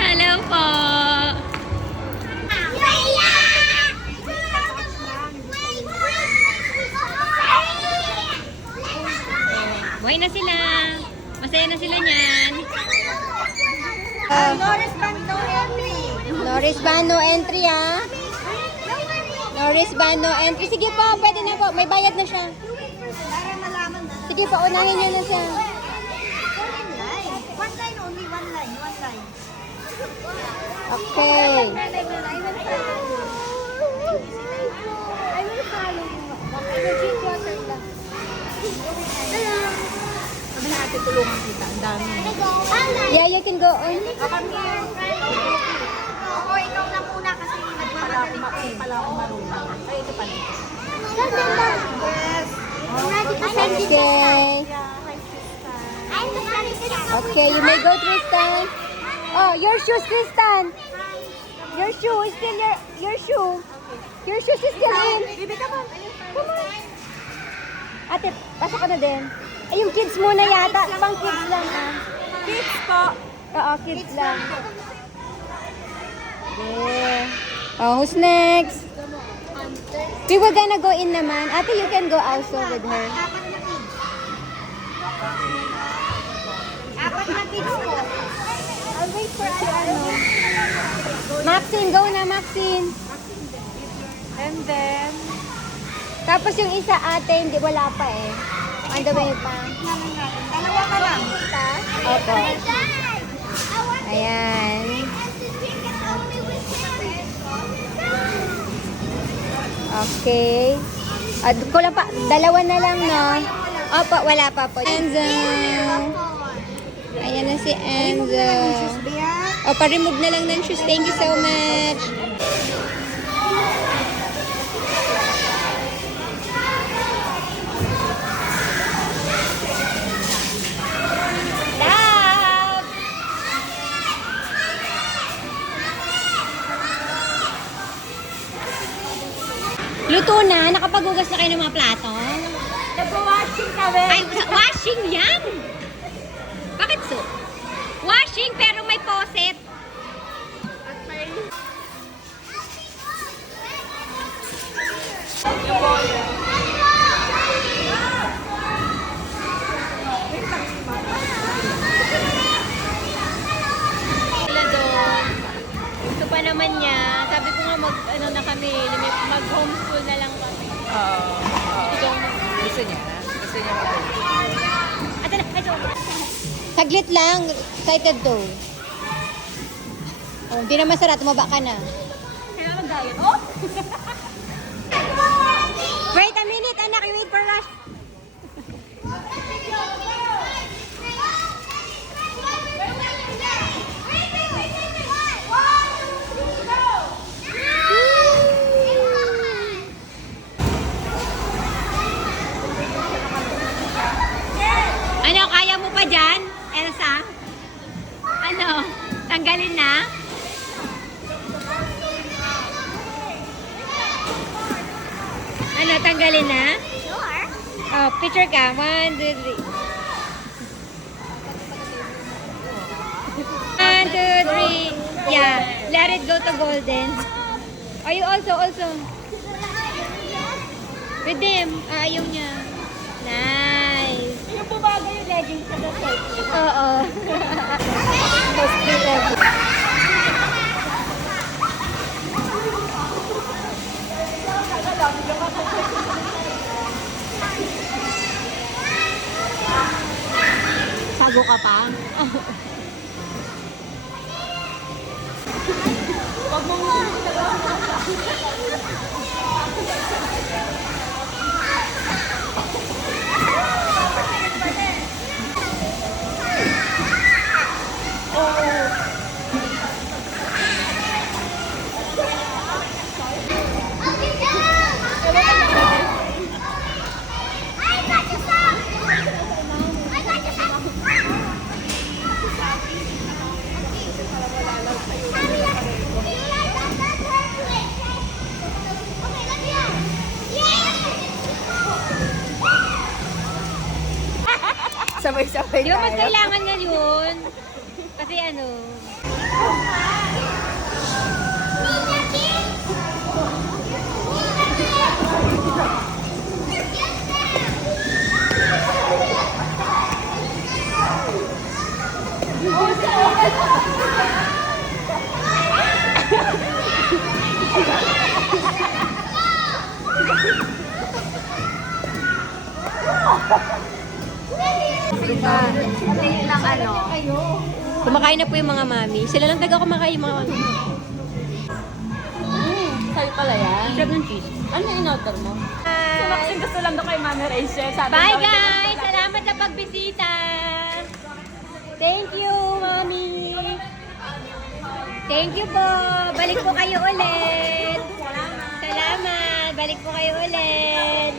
Hello po. Buhay na sila. Masaya na sila niyan. Norris Band, no entry. Norris Band, no entry ah. Norris Band, no entry. Sige po, pwede na po. May bayad na siya. Para malaman na. Sige po, unahin niyo na siya. One line only, one line. Okay. I will follow you. I will drink water lang. Sabi na natin tulungan kita. Ang dami. Yeah, you can go on. Oo, ikaw na muna kasi nagmamadali ka eh. Pala ako marunong. Ay, ito pa dito. Yes. Okay. Okay, you may go, Tristan. Oh, your shoes, Tristan. Your shoe is still your shoe. Your shoes is still in. Bibi ka ba? Come on. Ate, pasok ka na din. Ay, yung kids muna yata. Pang kids lang ah. Kids po. Oo, kids lang. Yeah. Oh, who's next? We were gonna go in naman. Ate, you can go also with her. Apat na kids po. I'll wait for ano. Maxine, go na Maxine. And then, Tapos yung isa ate, hindi wala pa eh. On the way pa. dalawa ka lang. Opo. Ayan. Okay. Kulang pa. Dalawa na lang, no? Opo, wala pa po. Enzo. Ayan na si Enzo. O, pa-remove na lang ng shoes. Thank you so much. Love! Luto na? Nakapaghugas na kayo ng mga plato? Nag-washing kami. Ay, washing yan! Bakit so? Washing pero may faucet. At may... Sila doon. Gusto pa naman niya. Sabi ko nga ano na kami, mag-homeschool na lang kami. Gusto niya? Gusto niya mag-washing? Ate na, ito. Saglit lang. Excited to. Oh, hindi naman sarap. Tumaba ka na. Kailangan mag-diet. Oh! Wait a minute, anak. Wait for us. Ano, kaya mo pa dyan, Elsa? Ano, tanggalin na? Ano, tanggalin na? Sure. Oh, picture ka. 1, 2, 3. 1, 2, 3. Yeah, let it go to golden. Are you also? With him. Ayaw niya. Nice. Yung bumaga yung leggings sa selfie. Oo. Sago ka pa? Wag mong Sabay-sabay Di ba mas kailangan niya yun? yan, oh. Ng ano. Kumakain na po yung mga mami. Sila lang taga kumakain yung mga mami. Sa'yo pala yan. Sarap ng cheese. Ano yung in-order mo? Bye! Gusto lang daw kay Mami Rachel. Sabi Bye daw- guys! Salamat sa pagbisita! Thank you, mami! Thank you po! Balik po kayo ulit! Salamat! Balik po kayo ulit!